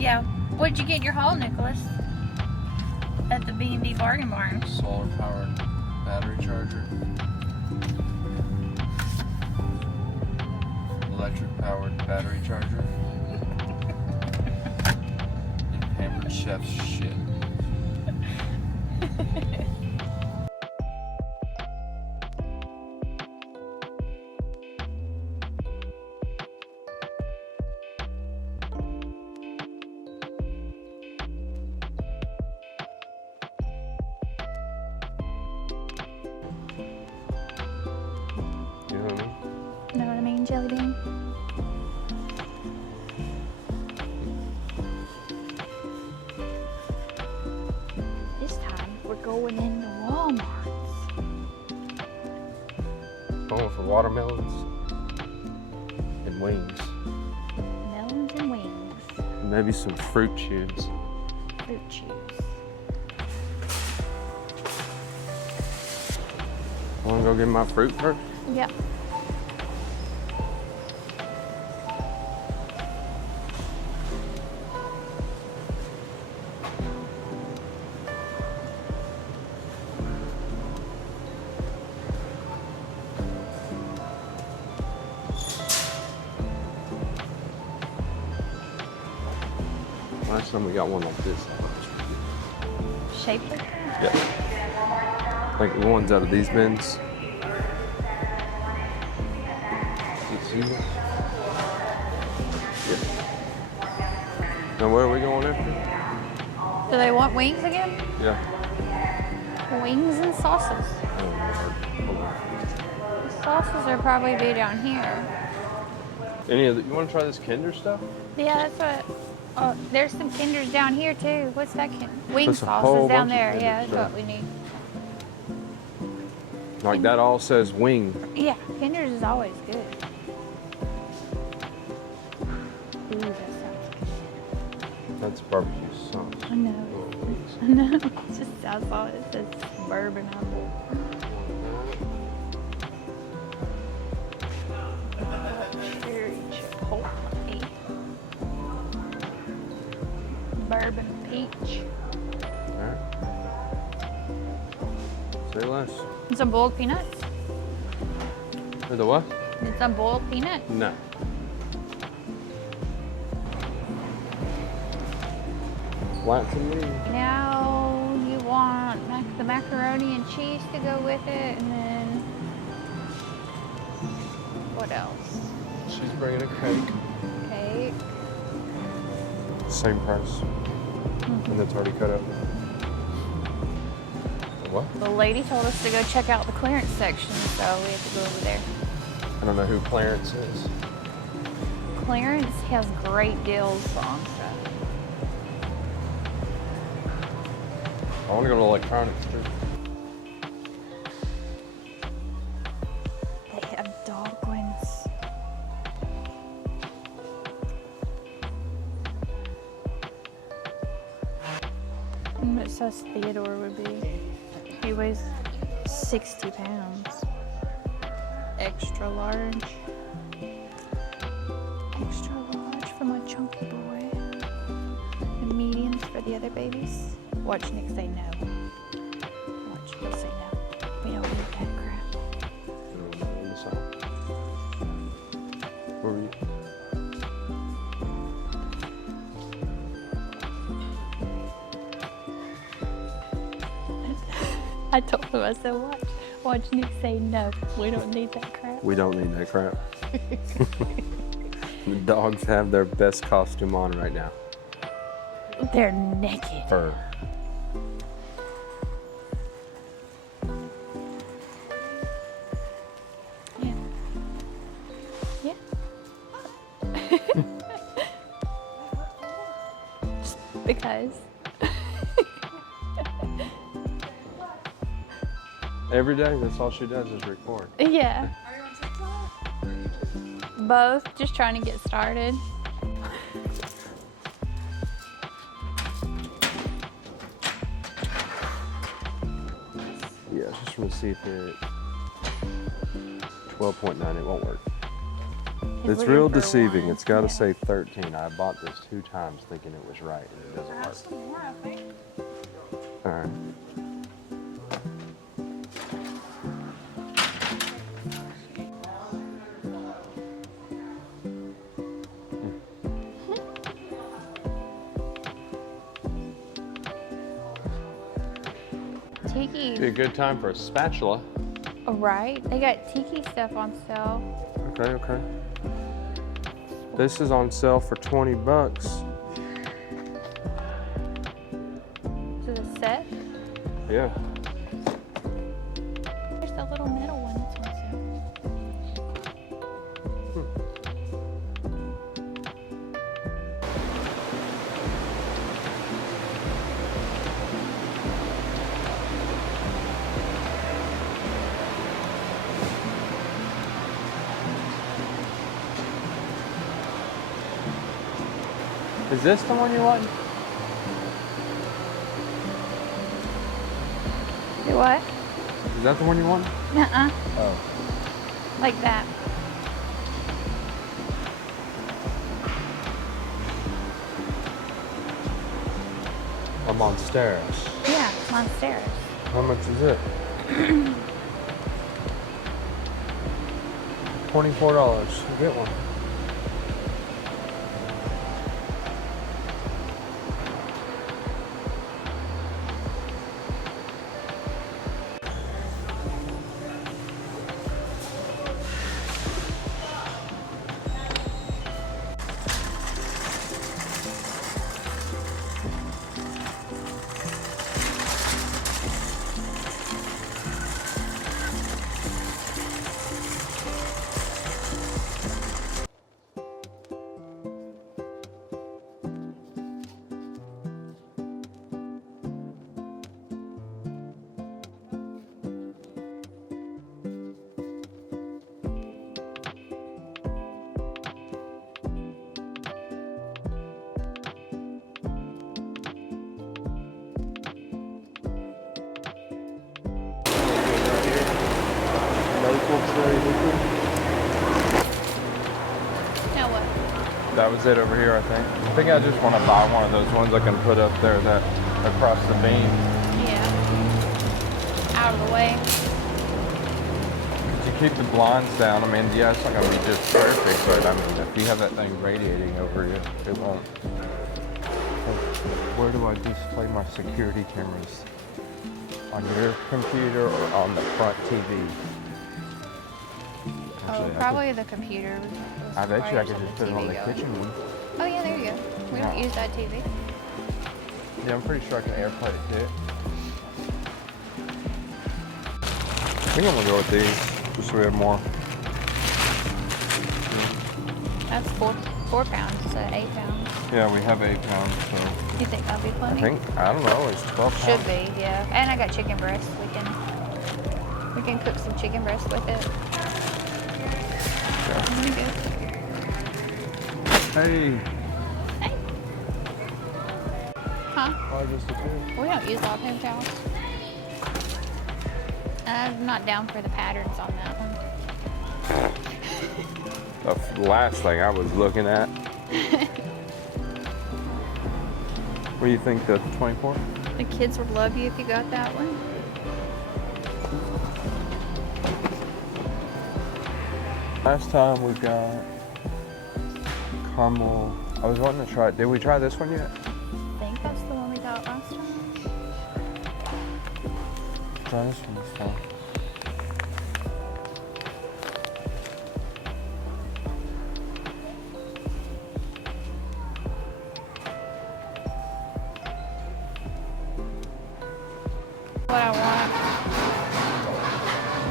Yeah. What'd you get in your haul, Nicholas? At the B&D Bargain Barn. Solar powered battery charger. Electric powered battery charger. And Pampered Chef's shit. Know what I mean, Jelly Bean? This time we're going into Walmart's. Going for watermelons and wings. Melons and wings. Maybe some fruit chews. Fruit chews. Want to go get my fruit first? Yep. Last time we got one like this. Shaped like that? Yeah. Like the ones out of these bins. You see this? Yeah. Now where are we going after? Do they want wings again? Yeah. Wings and sauces. Oh, Lord. Hold on. The sauces are probably be down here. Any of the, you want to try this Kinder stuff? Yeah, that's what. Oh, there's some Kinders down here too. What's that? Wing That's a sauce whole is down bunch of there. Yeah, Kinders, that's yeah. what we need. Like that all says wing. Yeah, Kinders is always good. Ooh, that sounds good. That's barbecue sauce. I know. Oh, wings. I know. It's just I saw it. It says bourbon apple. Cherry chipotle. Bourbon peach. Alright. Say less. And some boiled peanuts. For the what? And some boiled peanut. No. Flats and wings. Now you want the macaroni and cheese to go with it, and then what else? She's bringing a cake. Cake. Same price. And that's already cut up. What? The lady told us to go check out the clearance section, so we have to go over there. I don't know who Clarence is. Clearance has great deals on stuff. I want to go to electronics too. They have dog ones. What it says Theodore would be. He weighs 60 pounds. Extra large. Extra large for my chunky boy. And mediums for the other babies. Watch Nick say no. Watch, he'll say no. We don't need that crap. On the side. Where were you? I told him, I said, watch Nick say no. We don't need that crap. We don't need that crap. The dogs have their best costume on right now. They're naked. Fur. Yeah. Yeah. Just because. Every day, that's all she does is record. Yeah. Both just trying to get started. Yeah, just want to see if it 12.9, it won't work. He's It's looking real for deceiving. one. It's got to Yeah. say 13. I bought this 2 times thinking it was right, and it doesn't work. Some more, I think. All right. Tiki. Be a good time for a spatula. Right. They got tiki stuff on sale. Okay, okay. This is on sale for 20 bucks. Is it a set? Yeah. There's the little metal one that's on sale. Is this the one you want? Do what? Is that the one you want? Nuh-uh. Oh. Like that. A Monsteras. Yeah, Monsteras. How much is it? $24. You get one. Now what? That was it over here, I think. I think I just want to buy one of those ones I can put up there that across the beam. Yeah. Out of the way. To keep the blinds down, I mean, yeah, it's not going to be just perfect, but I mean, if you have that thing radiating over you, it won't. Where do I display my security cameras? On your computer or on the front TV? Actually, Probably the computer. I bet you I could Wires just put it on the TV going. kitchen one. Oh yeah, there you go. We don't use that TV. Yeah, I'm pretty sure I can AirPod it too. I think I'm gonna go with these, just so we have more. That's 4 pounds instead of 8 pounds. Yeah, we have 8 pounds, so You think that'll be plenty? I don't know, it's 12 pounds. Should be, yeah. And I got chicken breast. We can cook some chicken breast with it. Pretty good. Hey, Hey. Huh? why just the two? We don't use all paper towels. I'm not down for the patterns on that one. The last thing I was looking at. What do you think, the 24? The kids would love you if you got that one. Last time we got caramel. I was wanting to try. Did we try this one yet? I think that's the one we got last time. Try this one this time. What I want.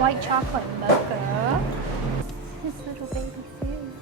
White chocolate mocha. This little baby food.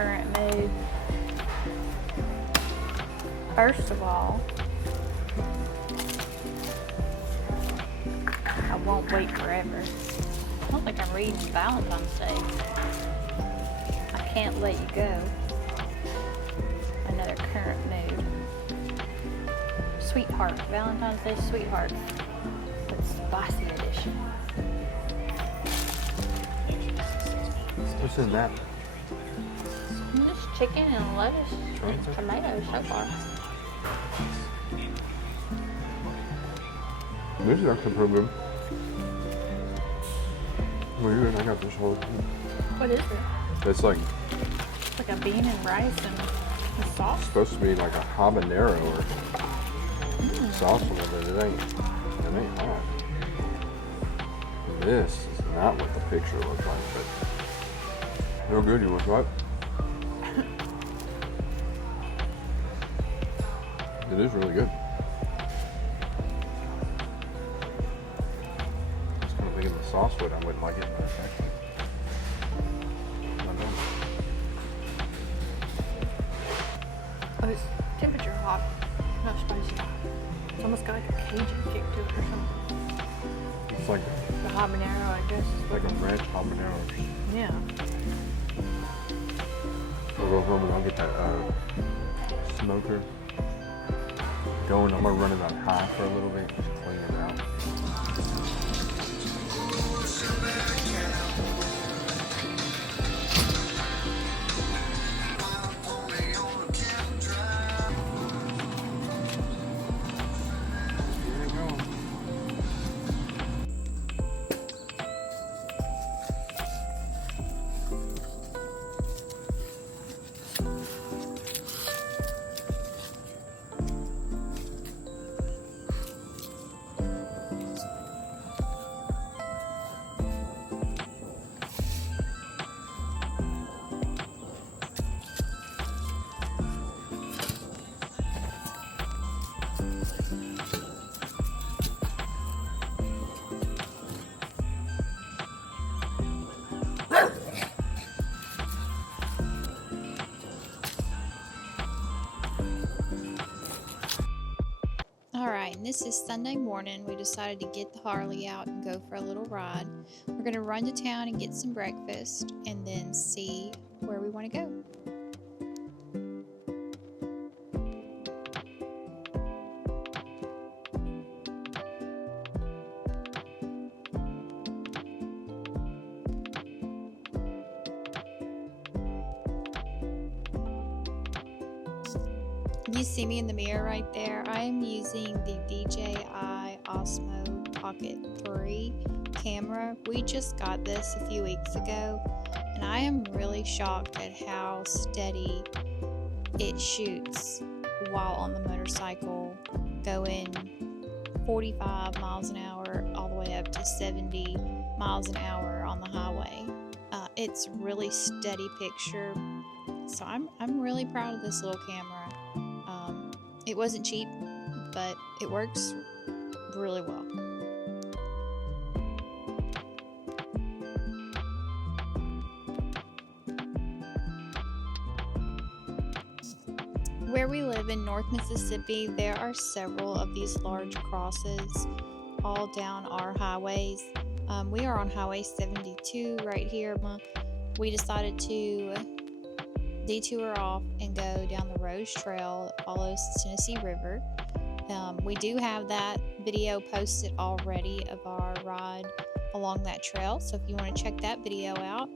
current mood. First of all, I won't wait forever. I don't think I'm reading Valentine's Day. I can't let you go. Another current mood. Sweetheart. Valentine's Day Sweetheart. But spicy edition. What's in that? Just chicken and lettuce and tomatoes so far. This is actually pretty good. Weird, I got this whole. What is it? It's like It's like a bean and rice and sauce. supposed to be like a habanero or sauce with it. It ain't that. This is not what the picture looks like, but real good. You was right. It is really good. It's kind of big in the sauce with it. I wouldn't like it. Oh, it's temperature hot, not spicy hot. It's almost got like a Cajun kick to it or something. It's like The habanero, I guess. a ranch habanero. Yeah. I'll go home and I'll get that smoker going. I'm gonna run it on high for a little bit, just clean it out. Alright, and this is Sunday morning. We decided to get the Harley out and go for a little ride. We're going to run to town and get some breakfast and then see where we want to go. You see me in the mirror right there. I am using the DJI Osmo Pocket 3 camera. We just got this a few weeks ago, and I am really shocked at how steady it shoots while on the motorcycle, going 45 miles an hour all the way up to 70 miles an hour on the highway. It's really steady picture, so I'm really proud of this little camera. It wasn't cheap, but it works really well. Where we live in North Mississippi, there are several of these large crosses all down our highways. We are on Highway 72 right here. We decided to detour off and go down the Rose Trail that follows the Tennessee River. We do have that video posted already of our ride along that trail, so if you want to check that video out,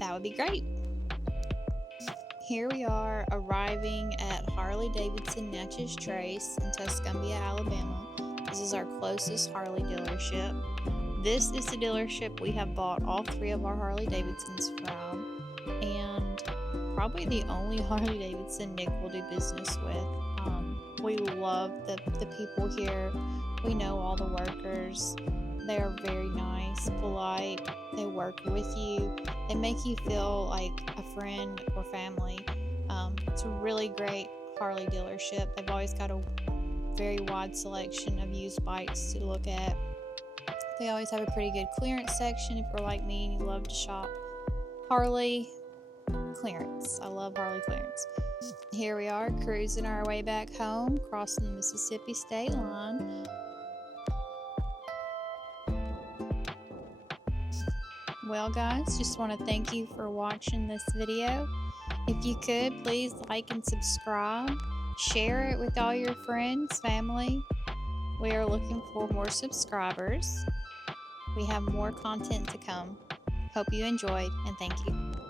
that would be great. Here we are arriving at Harley Davidson Natchez Trace in Tuscumbia, Alabama. This is our closest Harley dealership. This is the dealership we have bought all three of our Harley Davidsons from, and probably the only Harley Davidson Nick will do business with. We love the people here. We know all the workers. They are very nice, polite. They work with you. They make you feel like a friend or family. It's a really great Harley dealership. They've always got a very wide selection of used bikes to look at. They always have a pretty good clearance section if you're like me and you love to shop Harley. clearance. I love Harley clearance. Here we are cruising our way back home, crossing the Mississippi state line. Well guys, just want to thank you for watching this video. If you could, please like and subscribe. Share it with all your friends, family. We are looking for more subscribers. We have more content to come. Hope you enjoyed, and thank you.